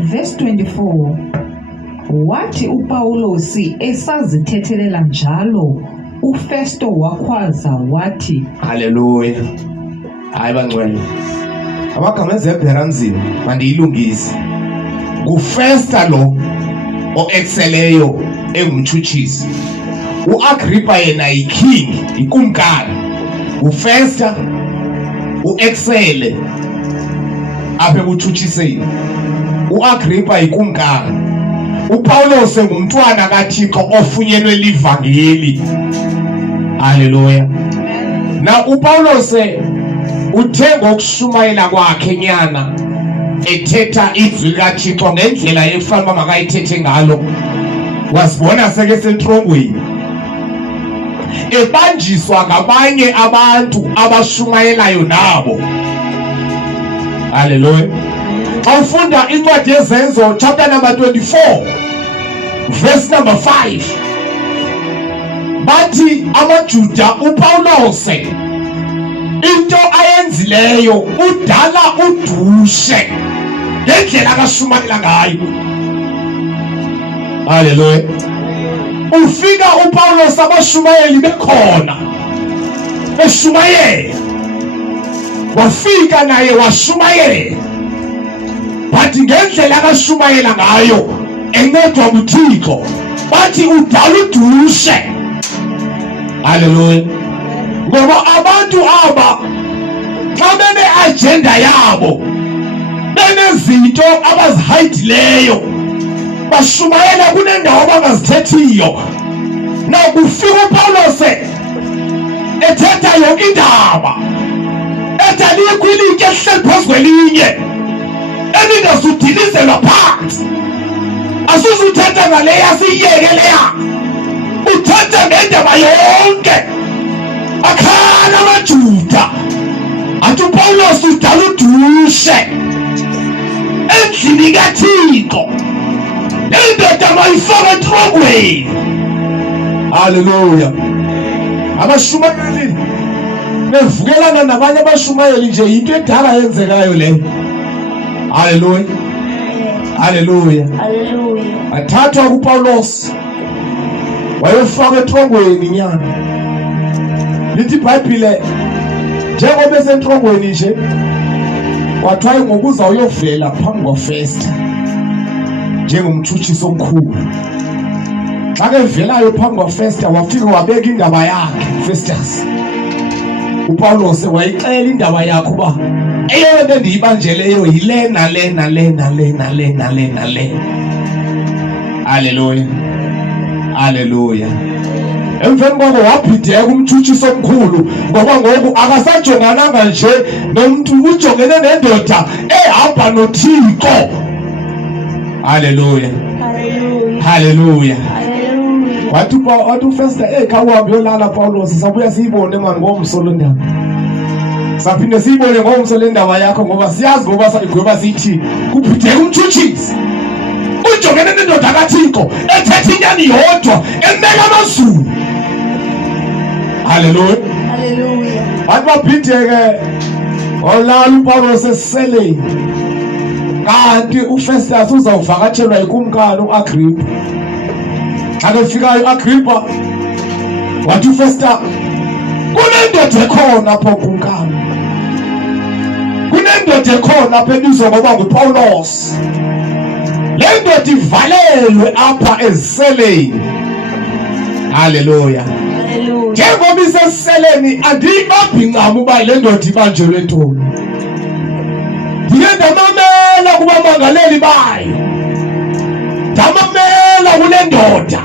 Verse 24. Wathi uPawulos esazithethelela njalo, uFesto wakhwaza wathi, haleluya. Hayi bangcwele, amagama ezebhera nzima mandiyilungise. Ngufesta lo oexceleyo engumtshutshiso. uAgrippa yena yiking, ikumkani. Ufesta uexcele apha ebutshutshiseni. uAgrippa yikumkani. uPawulos ngumntwana kaThixo ofunyenwe livangeli. Haleluya. Na uPawulos uthe ngokushumayela kwakhe nyana ethetha izwi likaThixo ngendlela efanele makayithethe ngalo, wasibona seke sentrongweni ebanjiswa ngabanye abantu abashumayelayo nabo. Haleluya. Xa ufunda incwadi yezenzo chapter number 24 verse number 5, bathi amaJuda uPawulos into ayenzileyo udala udushe ngendlela akashumayela ngayo. Haleluya. Ufika uPawulos abashumayeli bekhona beshumayela, wafika naye washumayela, bathi ngendlela akashumayela ngayo encedwa nguThixo, bathi udala udushe. Haleluya. Ngoba abantu aba xa bene-agenda yabo, benezinto abazihayidileyo, bashumayela kunendawo abangazithethiyo. Nakufika uPawulos ethetha yonke indaba, ethi alikho ilitye elihleli phezu kwelinye elingazudilizelwa phansi. Asuzuthetha ngaleya siyiyeke leya, uthetha ngendaba yonke. Akhala amaJuda athi uPawulos udala udushe endlini kaThixo, indoda mayifake etrongweni. Haleluya. Abashumayeli bevukelana nabanye abashumayeli nje into edala yenzekayo leyo. Haleluya. Haleluya. Haleluya. Athathwa kuPawulos wayofaka etrongweni nyana. Lithi iBhayibhile njengoba esentrongweni nje kwathiwa ngokuza uyovela phambi kwaFesta njengomtshutshiso omkhulu. Xa kevelayo phambi kwaFesta wafika wabeka indaba yakhe Festus. uPawulos wayixela indaba yakhe uba eyona nto endiyibanjeleyo yile nale nale nale nale nale nale. Haleluya. Haleluya. Emveni koko wabhideka umtshutshiso omkhulu, ngoba ngoku akasajongananga nje nomuntu, ujongene nendoda ehamba noThixo. Haleluya. Haleluya. Wathi uFesta khawuhambe yolala Pawulos, sabuya siyibone mani ngomso le ndaba. Saphinde siyibone ngomso le ndaba yakho, ngoba siyazi ngoba sayigweba sithi kubhideka umtshutshisi. Ujongene nendoda kaThixo ethetha inyani yodwa emela amazulu. Haleluya. Haleluya. Bathi babhideke olala uPawulos esiseleni, kanti uFestus uzawuvakatshelwa yikumkani uAgrippa. Xa kefikayo uAgrippa wathi uFestus, kunendoda ekhona apha kumkani, kunendoda ekhona apha ebizwa ngoba nguPawulos. Le ndoda ivalelwe apha eziseleni. Haleluya. Njengoba isesiseleni andiyibambi ncam uba le ndoda ibanjelwe ntoni. Ndiye ndamamela kubamangaleli bayo, ndamamela kule ndoda.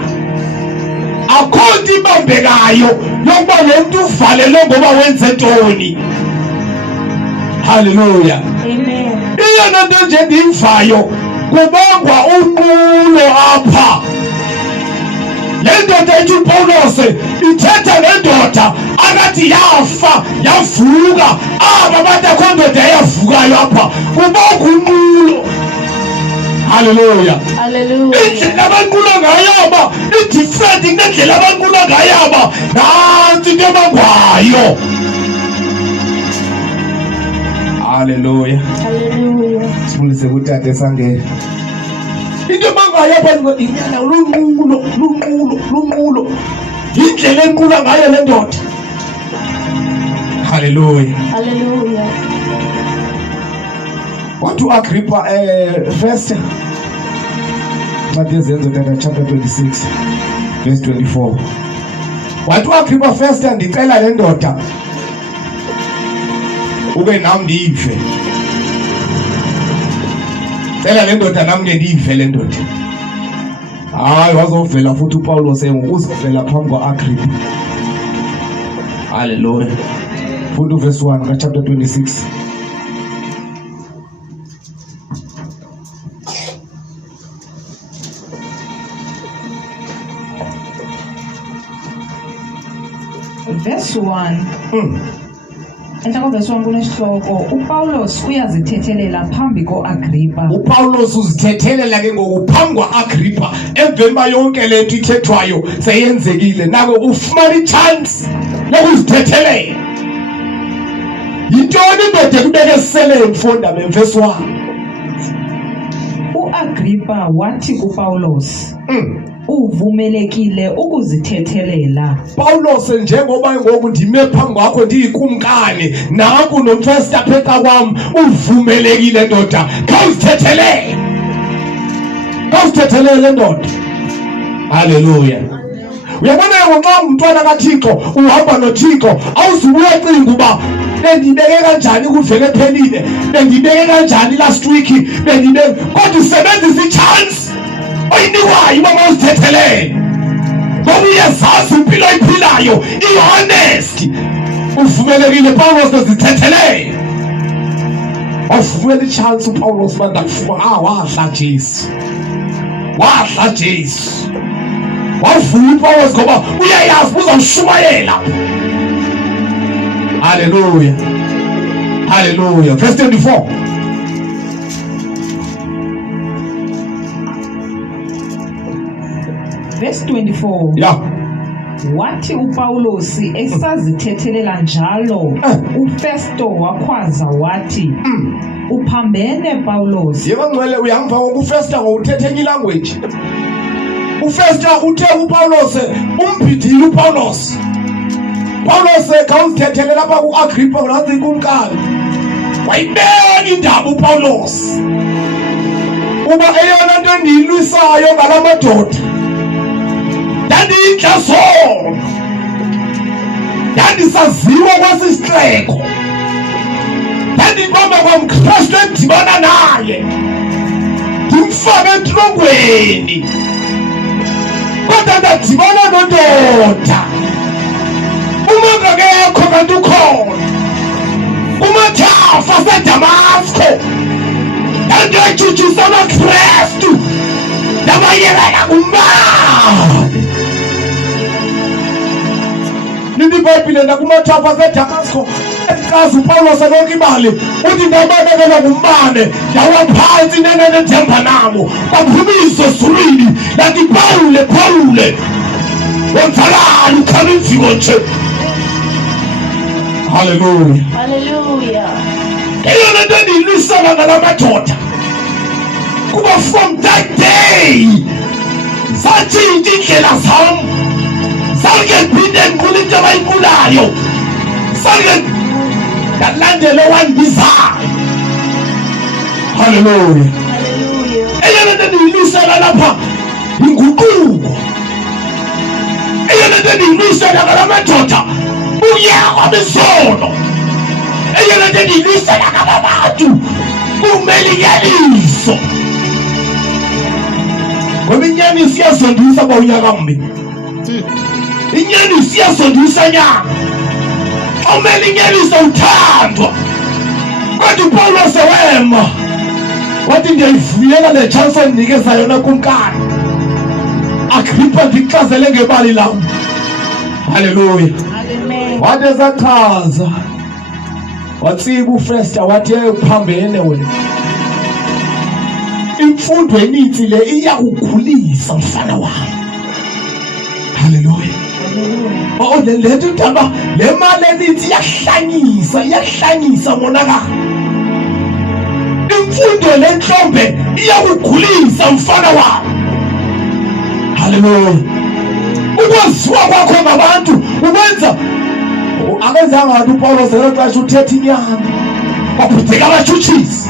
Akho nto ibambekayo yokuba lo mntu uvalelwe ngoba wenze ntoni. Haleluya. Amen. Iyona nto nje ndiyivayo kubongwa unqulo apha. Le ndoda ethi uPawulos ithetha nendoda akathi yafa yavuka. Aba bantu akho ndoda eyavukayo apha, kubongwa unqulo. Haleluya. Haleluya. Indlela abanqula ngayo aba i-different ngendlela abanqula ngayo aba, nansi into ebangwayo. Haleluya. Haleluya. Sibulise kuTata esangena. into mangayo apha inyana lunqulo indlela enqula ngayo le ndoda. Hallelujah. Hallelujah. What to Agrippa first chapter 26 verse 24. What to Agrippa first ndicela le ndoda ube nam ndive. Cela le ndoda nam ndive le ndoda. Hayi wazovela futhi uPaulos uzovela phambi kwa-Agrippa. Hallelujah. Funda verse 1 chapter 26. Verse 1. Enhloko verse 1 kunesihloko uPaulos uyazithethelela phambi ko-Agrippa. uPaulos uzithethelela ke ngoku phambi kwa-Agrippa emveni ba yonke lento ithethwayo seyenzekile nako ufumana ichance lokuzithethelela. Yintoni indoda ekubeke siseleni fundament verse 1. U-Agrippa wathi kuPaulos uvumelekile ukuzithethelela. Paulos njengoba ngoku ndime phambi kwakho ndiyikumkani naku nomfesta pheka kwam uvumelekile ndoda khawuzithethelele ndoda. Hallelujah. Uyabona ngoxa umntwana kaThixo uhamba noThixo awuzubuye cinga uba bendibeke kanjani kuvele phelile, bendibeke kanjani last week, kodwa usebenzisa ichance oyinikwayo uba mawuzithethelele ngoba uyazazi impilo oyiphilayo i-honest. Uvumelekile Paulos ezithethelele. Wafumela ichance uPaulos uba ndakufuma wadla Jesu wavula uPaulos ngoba uyayazi uzawushumayela. Hallelujah. Verse 24. Verse 24. Yeah. Wathi uPaulos esazithethelela njalo uFesto wakhwaza wathi uphambene Paulos. Yebo ngcwele uyamva ngokuFesta ngokuthethe enye language. uFesta uthe uPaulos umbhidile uPaulos. Paulos khawuzithethelela lapha ku-Agrippa ngathi kumkani. Wayibeka indaba uPaulos uba eyona nto endiyilwisayo ngala madoda ndandiyinhlazo, ndandisaziwa kwesi sihleko, ndandibamba kwamKristu endibana naye ndimfake entlongweni, kodwa ndadibana nondoda umangakekho kanti ukhona umathafa seDamasko. Ndandiyoyitshutshisa amaKristu ndabayekela ngumani. Nindibhayibhile nakumathafa seDamasko enkazi uPaulos lonke ibali uthi ndabalekela ngumbane ndawa phansi nenethemba namo kwaphumisa ezulwini lathi Pawule wenzalani ukhana imviko nje. Hallelujah. Eyona nto endiyilwisela ngala madoda kuba from that day satshintsha indlela zam, salike ndiphinde ndiqule into abayinqulayo, salike ndalandela owandibizayo. Hallelujah. Eyona nto endiyilwisela lapha yinguquko. Eyona nto endiyilwisela ngala madoda uyekwa besono. Eyona nto endiyilwisela ngala bantu kumele inyaniso. Ngoba inyaniso iyazondisa kwa unyaka mbi. Inyaniso iyazondisa nyanga. Kumele inyaniso uthandwa. Kodwa uPaulos wema wathi ndiyayivuyela le chance endinikeza yona kumkani. Agrippa ndikuchazele ngebali lam. Hallelujah. Wathi esachaza watsiba uFesta wathi uphambene wena. Imfundo eninzi le iyakukhulisa mfana wami. Hallelujah. Oh le nto ndaba le mali eninzi iyahlanyisa monakalo. imfundo lenhlombe iyakugulisa mfana wami. Haleluya. Ukwaziwa kwakho ngabantu ukwenza akenzanga nto uPaulos eloxesha uthetha inyama wabhideka abatshutshisi.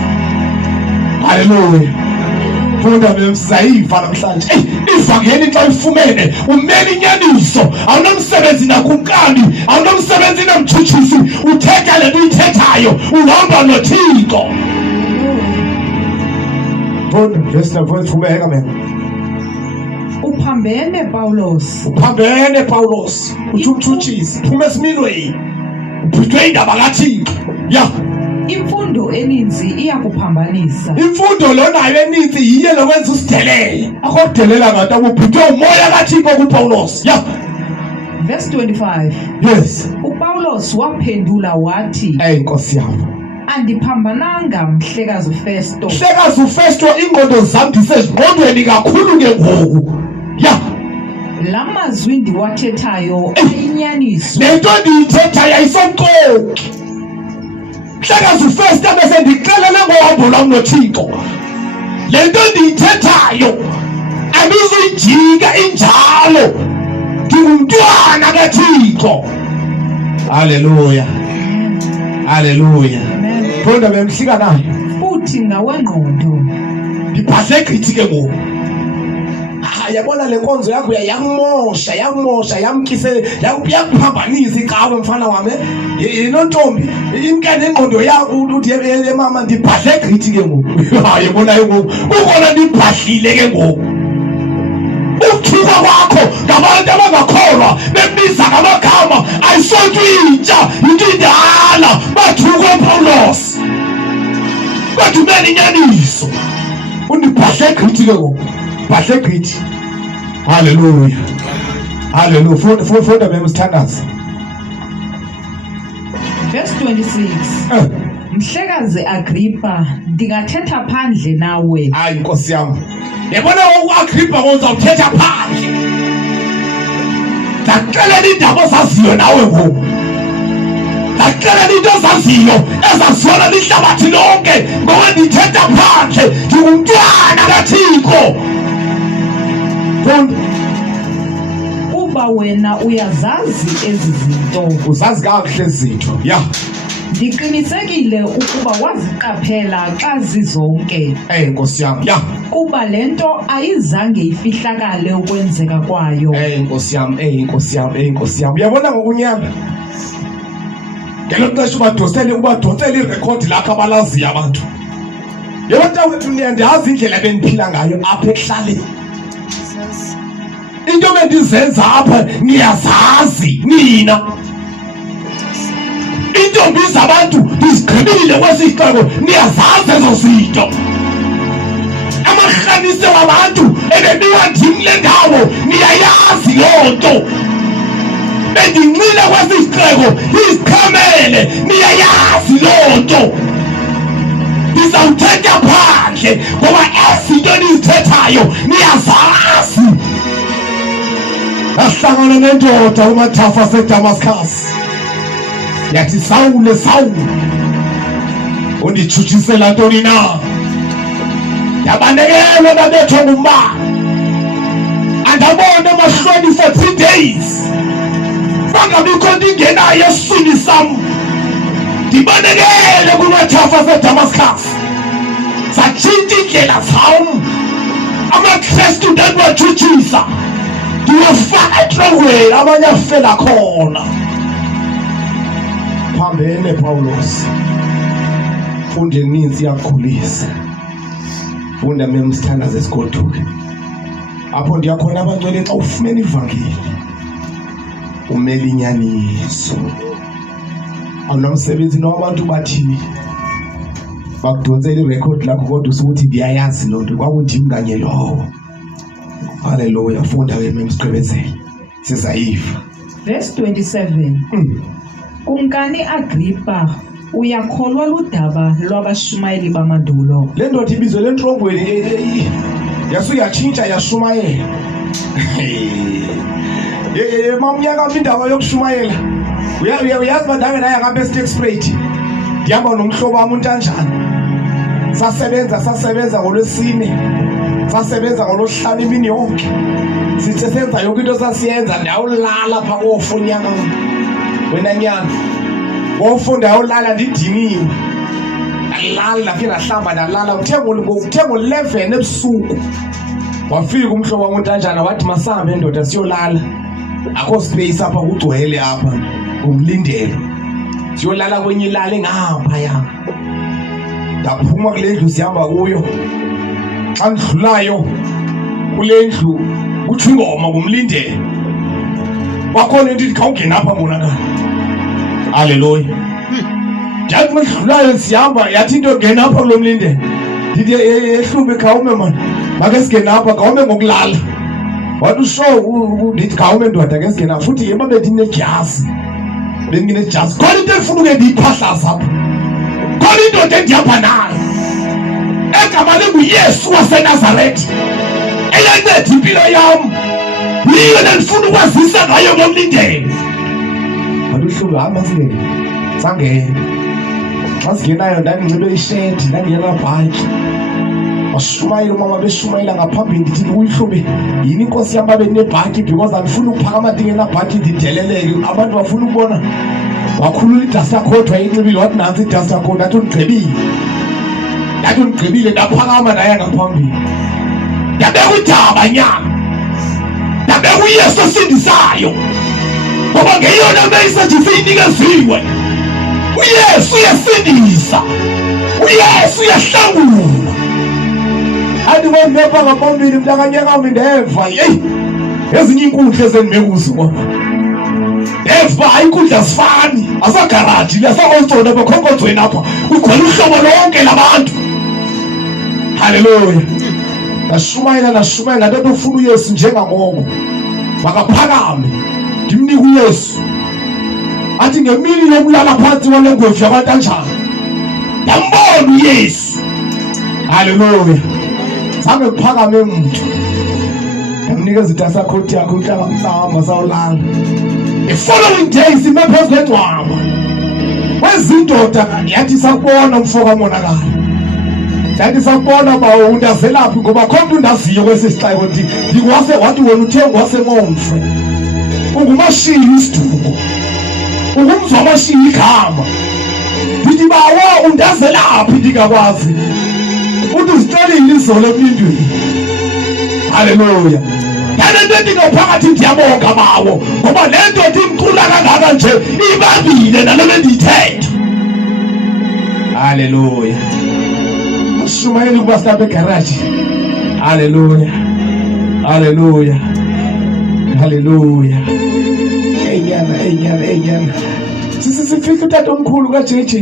Haleluya. Funda bemsayiva namhlanje. Ivangeli xa ifumene umele inyaniso, awunomsebenzi nakumkani, awunomsebenzi namtshutshisi, uthetha le nto uyithethayo, uhamba noThixo. Funda verse 9 ifumeka mina. Uphambene Paulos uthi umtshutshisi phuma esimilweni uphithwe indaba kaThixo. Ya imfundo eninzi iyakuphambanisa. Imfundo lonayo eninzi yiye lokwenza usidelele. Akodelela ngathi akuphithwe umoya kaThixo kuPaulos. Ya Verse 25. Yes. uPaulos waphendula wathi, Nkosi yami, andiphambananga mhlekazi uFesto. Mhlekazi uFesto, ingqondo zami ndisezingqondweni kakhulu ke ngoku. Ya La mazwi ndiwathethayo ayinyaniso. le nto ndiyithethayo ayisomqoki. Mhlekazi uFesto bese ndixelele ngohambo lwam noThixo. Le nto ndiyithethayo andizuyijika injalo, ndingumntwana kaThixo. Haleluya. Haleluya. Funda bemhlika nayo. Futhi ngawengqondo Ndiphahle gqithi ke ngoku. Yabona le nkonzo yakho yamosha yamkise yakuphambanisa iqhawe mfana wami. Inontombi imkane ingqondo yakho uthi mama ndiphahle gqithi ke ngoku. Yabona ke ngoku ukona ndiphahlile ke ngoku. Ukuthuka kwakho ngabantu abangakholwa bebiza ngamagama ayisonto intsha into indala bathuka uPaulos bathumela inyaniso. Undiphahle gqithi ke ngoku. Phahle gqithi. Haleluya. Haleluya. Funda bemsithandaza. Verse 26. Mhlekazi Agrippa, ndingathetha phandle nawe. Hayi Nkosi yami. Yabona uAgrippa uzawuthetha phandle. Ndaqelela indaba ozaziyo nawe ngoku. Ndaqelela into ozaziyo ezazona lihlabathi lonke ngoba ndithetha phandle, ndingumntwana kaThixo. Kuba wena uyazazi ezi zinto. Uzazi kakuhle izinto. Ya. Ndiqinisekile ukuba waziqaphela xa zizonke. Nkosi yami. Ya. Kuba lento ayizange ifihlakale ukwenzeka kwayo. Nkosi yami, Nkosi yami, Nkosi yami. Uyabona ngokunyama. Ngelo xesha ubadosele irekhodi lakho abalaziyo abantu. Yabona wethu ndiyazi indlela beniphila ngayo apha ekuhlaleni. Into bendizenza apha niyazazi nina. Intombi zabantu ndizigqibile kwesixeko, niyazazi ezo zinto. Amarhanise wabantu ebebiwa ndim le ndawo niyayazi loo nto. Bendinxile kwesixeko iziqhamele niyayazi loo nto. Ndizawuthetha phandle ngoba ezinto nizithethayo niyazazi. Ahlangana nendoda uMathafa aseDamascus yathi, Sawule, unditshutshisela ntoni na? Yabanekelwa babethwa ngumbane. Andabona emahlweni for 3 days. Bangabikho nto ingenayo esiswini sam. Ndibanekele kuMathafa aseDamascus. Zatshintsha iindlela zam. AmaKrestu ndandiwatshutshisa. Ndiwafaka etrongweni abanye afela khona. Phambene Paulos. Funde eninzi iyakhulisa. Funda memsithandaze esigoduke. Apho ndiyakhona abangcwele xa ufumene ivangeli. Umele inyaniso. Awunamsebenzi nabantu bathini. Bakudonsela irekhodi lakho kodwa usukuthi ndiyayazi loo nto kwakundim kanye lowo. Haleluya. Funda ke memsiqhebezela. Sizayiva. Verse 27. Kumkani Agrippa, uyakholwa ludaba lwabashumayeli bamandulo? Le ndoda ibizwe lentrongweni yasuyatshintsha yashumayela. Mamnyaka indaba yokushumayela. Uyazi bandake naye ngapha eSteak Spruit. Ndihamba nomhlobo wami uNtanjana. sasebenza ngolwesine, sasebenza ngolosihlanu imini yonke. Sithe senza yonke into sasiyenza, ndawulala pha kofunyana wena nyana. Wofunda awulala ndidiniwe. Ndalala ndafika ndahlamba ndalala uthe ngo-11 ebusuku. Wafika umhlobo wami uNtanjana wathi masambe ndoda siyolala. Akho space apha kugcwele apha umlindelo. Siyolala kwenye ilala engapha ya. Ndaphuma kule ndlu sihamba kuyo. Xa ndidlulayo kule ndlu kuthi ingoma kumlindelo. Wakhona into ithi khawungena apha monakala. Haleluya. Yathi madlulayo sihamba yathi into ngena apha kulo mlindelo. Ndithi ehlube khawume man. Make singena apha khawume ngokulala. Wathi usho ndithi khawume ndoda ke singena futhi yeba bendinejasi. Benginejasi. Khona into efuna ke ndiyiphahlaza apha. Khona indoda endihamba nayo. Egama linguYesu waseNazaretha. Eyanceda impilo yami. Yiyo ndifuna ukwazisa ngayo ngomlindelo. Wathi uhlulu hamba singena. Sangena. Xa singenayo ndanginxibe isheti, ndangingenabhatyi. Washumayela umama beshumayela ngaphambili ndithi uyihlube yini inkosi yami babe nebhatyi because andifuna ukuphakama ndingenabhatyi ndideleleke. Abantu bafuna ukubona. Wakhulula iduster coat wayinxibile wathi nansi iduster coat. Ndathi undigqibile ndaphakama ndaya ngaphambili. Ndabeka udaba nyana. Ndabeka uYesu osindisayo. Ngoba ngeyona message siyinikeziwe. uYesu uyasindisa. uYesu uyahlangula. Athi ngempha ngaphambili mntakanyakami ndeva. Hey! Ezinye inkundla ezendimekuzo ngoba. Eva inkundla sifani. Asagaraji lasa-Olton apha khonkonzweni apha. Ugcwele uhlobo lonke labantu. Haleluya. Nashumayela ngathi ufuna uYesu njengangoko. Makaphakame. Ndimnike uYesu. Athi ngemini yokulala phansi kwale ngwevu yakwaNtanjana. Ndambona uYesu. Haleluya. Zange kuphakame umuntu. Ndamnikeza iduster coat yakhe uhlamba sawulala. The following day sime phezu kwedwaba. Wezindoda yathi sakubona umfoka monakala. Yathi sakubona ba undazelaphi ngoba khona undaziyo kwesisixeko nti ndikwase wathi wena uthenga waseMomfre. Ungumashiyi isiduko. Ungumzwa amashiyi igama. Ndithi bawo undazelaphi ndingakwazi. Uthi uzixelile izolo emlindweni. Haleluya. Yale nto ngaphakathi ndiyabonga bawo ngoba le nto imcula kangaka nje ibambile nalole ndiyithetha. Haleluya. Ushumayeli kuba stop egarage. Haleluya. Haleluya. Haleluya. Enyana. Sifika utata omkhulu kaJJ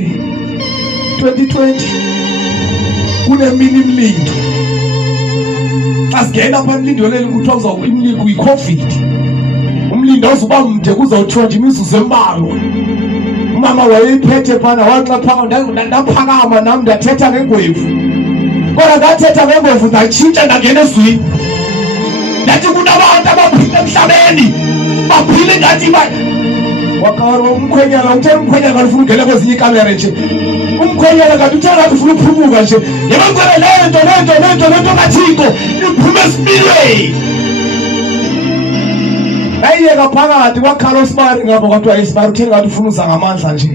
2020. Kunemini imlindo. Asingena apha emlindoleni kuthiwa uzawuimlika uyi-COVID. Umlindo awuzuba mde kuzawuthiwa nje imizuzu embalwa. Umama wayeyiphethe phana waxa phakama ndaphakama nam ndathetha ngengwevu. Kodwa ndathetha ngengwevu ndatshintsha ndangena ezweni. Ndathi kunabantu abaphila emhlabeni baphile ngathi umkhwenyana uthe umkhwenyana kanti ufuna ungena kwezinye ikamera nje. Umkhwenyana kanti uthe ngathi ufuna uphumuka nje. Yebangcwele lento kaThixo iphume esipilweni. Ayiyeka phakathi kwakhala uSibari ngapha kwathiwa iSibari uthe ngathi ufuna uza ngamandla nje.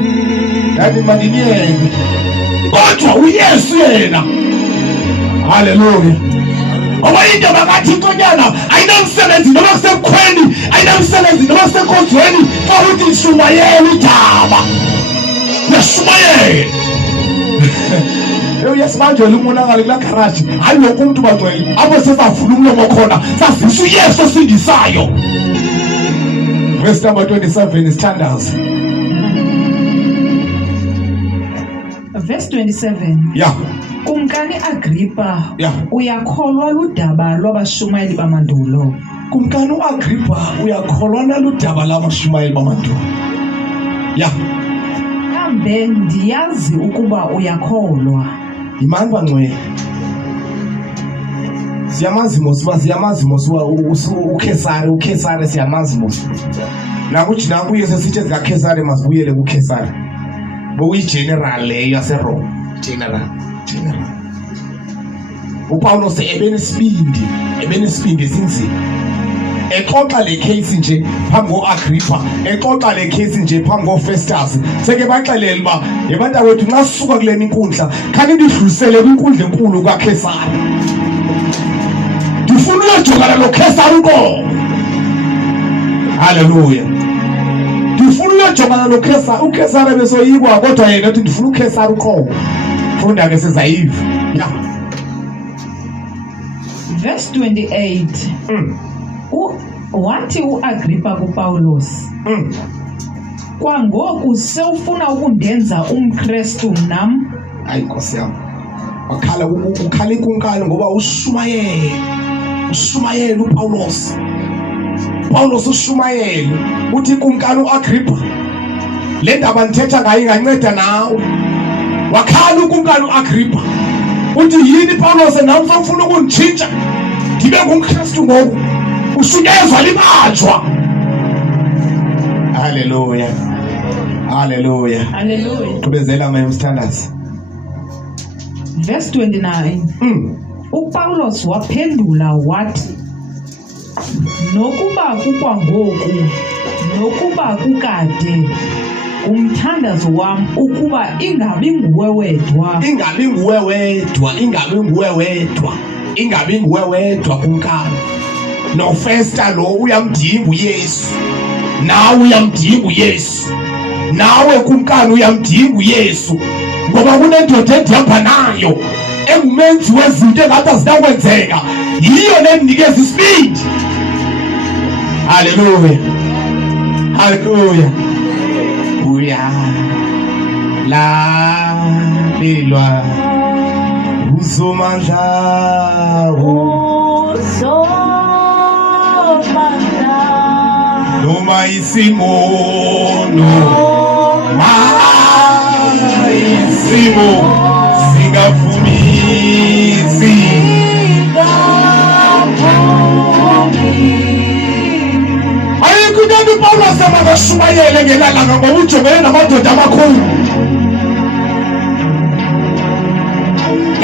Yathi mandiniyeke. Kodwa uYesu yena. Haleluya. Ngoba into bakaThixo nyana ayinamsebenzi noma kusebukhweni, ayinamsebenzi noma kusenkonzweni xa uthi shumayela udaba. Yashumayela. Uyesu manje umonakalo kula garage. Hayi lokho umuntu bagcwele. Apho sesavula umlomo khona sazisa uYesu osindisayo. Verse number 27 is standards. Verse 27. Yeah. Kumkani Agrippa, Yeah. uyakholwa ludaba lwabashumayeli bamandulo? Kumkani uAgrippa uyakholwa naludaba labashumayeli bamandulo? Yeah. Kambe ndiyazi ukuba uyakholwa. Imani bangcwele. Siyamazi mosiwa uKhesari siyamazi mosi. Nakuthi nakuYesu sithi zikaKhesari masibuyele kuKhesari. Bokuyi general leyo yaseRome. General. uPawulos ebenesibindi esinzima, exoxa le case nje phambi koAgrippa, exoxa le case nje phambi koFestus. Seke baxelele uba yebantu wethu nxa sisuka kuleni inkundla khani nidlulisele kwinkundla enkulu kaKhesari, ndifuna uyojongana noKhesari uqobo. Haleluya. Ndifuna uyojongana noKhesari. uKhesari besoyikwa kodwa yena uthi ndifuna uKhesari uqobo. Funda ke sizayiva. Ya. Verse 28. Wathi uAgrippa kuPawulos, kwangoku sewufuna ukundenza umKristu nam? Hayi Nkosi yami, ukhala inkunkalo ngoba ushumayele uPawulos. Paulos ushumayele uthi inkunkalo uAgrippa, le ndaba ndithetha ngayo inganceda nawe. Wakhala inkunkalo uAgrippa uthi yini Paulos nam sewufuna ukunditshintsha ndibe ngumKristu ngoku? Ushunyezwa libanjwa. Haleluya. Haleluya. Haleluya. Qhubezela maye msithandazi. Verse 29. uPawulos waphendula wathi, nokuba kukwangoku nokuba kukade, umthandazo wam ukuba ingabi nguwe wedwa. Ingabi nguwe wedwa, ingabi nguwe wedwa, ingabi nguwe wedwa kunkalo. NoFesta lo uyamdinga uYesu, nawe uyamdinga uYesu, nawe kunkalo uyamdinga uYesu, ngoba kunendoda endihamba nayo engumenzi wezinto engathi azinakwenzeka, yiyo nendinikeza isibindi. Haleluya. Haleluya. Uyalalelwa uSomandla, noma isimo, noma isimo singavumisi. Ayikho into uPawulos abakashumayele ngelalanga ngoba ujongene namadoda amakhulu.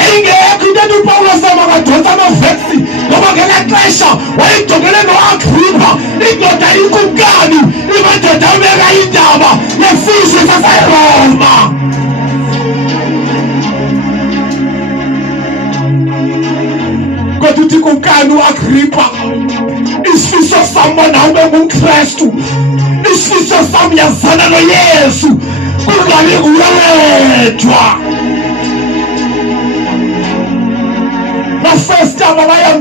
Ingekho into uPawulos abakadonsa amavesi ngoba ngela xesha wayejongene noAgrippa, indoda ikumkani, imadoda ubeka indaba yesizwe saseRoma. Kodwa uthi kumkani uAgrippa, isifiso sam bona ube ngumKristu, isifiso sam yazana noYesu, kungabi nguwe wedwa. NoFesta bayam